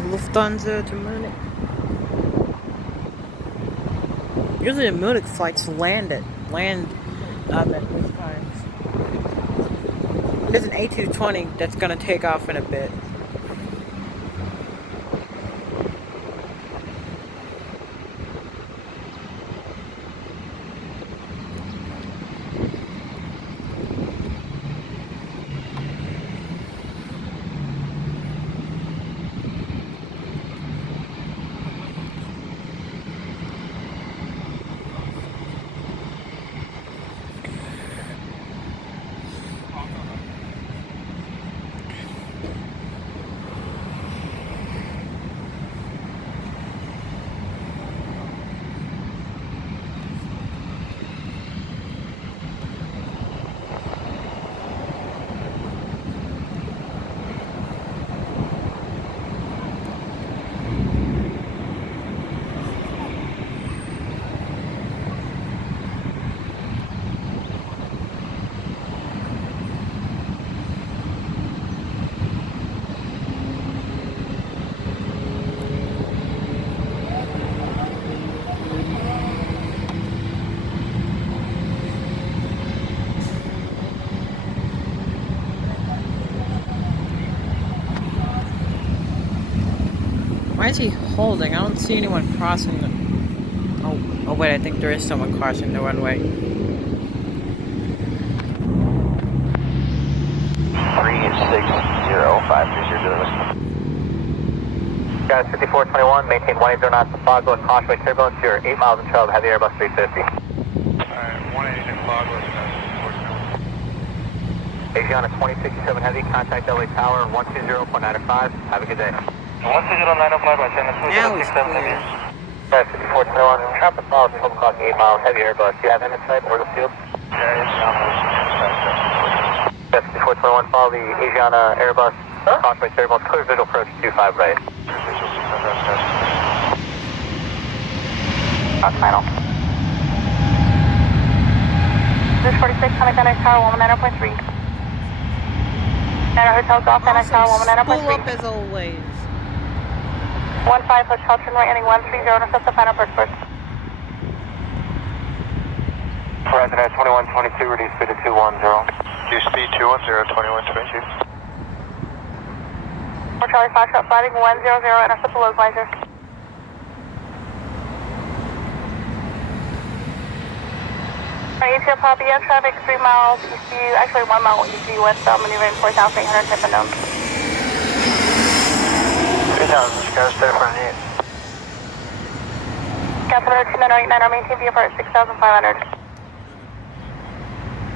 Lufthansa to Munich. Usually the Munich flights land at these times. There's an A220 that's gonna take off in a bit. Why is he holding? I don't see anyone crossing the... Oh wait, I think there is someone crossing the runway. 360-530. Guys, 5421, maintain 180 knots to fog, going caution with turbulence. You're 8 miles in trail, heavy Airbus 350. Alright, 180 in fog, Asiana 2067 heavy, contact LA Tower 120.905. Have a good day. 120.905, Now it's clear. Guys, 5421, traffic follows 12 o'clock, 8 miles, heavy Airbus. Do you have insight or the field? Yeah, it's on Guys, 5421, follow the Asiana Airbus. Caution with turbulence, clear visual approach 25 right. That's final. This 46, contact LA Tower 190.3. Hotel Golf and Tower 190.3. Spool up as always. 15 Hotel turn right ending 130, intercept the final approach first. Horizon 2122, reduce speed to 210. Reduce speed 210, 2122. Charlie Foxtrot flighting 100, intercept the low visor. ATL Papa, yes, traffic 3 miles ECU, actually 1 mile ECU westbound, maneuvering 4,800 unknown. 3000, Chicago State for 98. Captain 29089, maintain VFR at 6,500.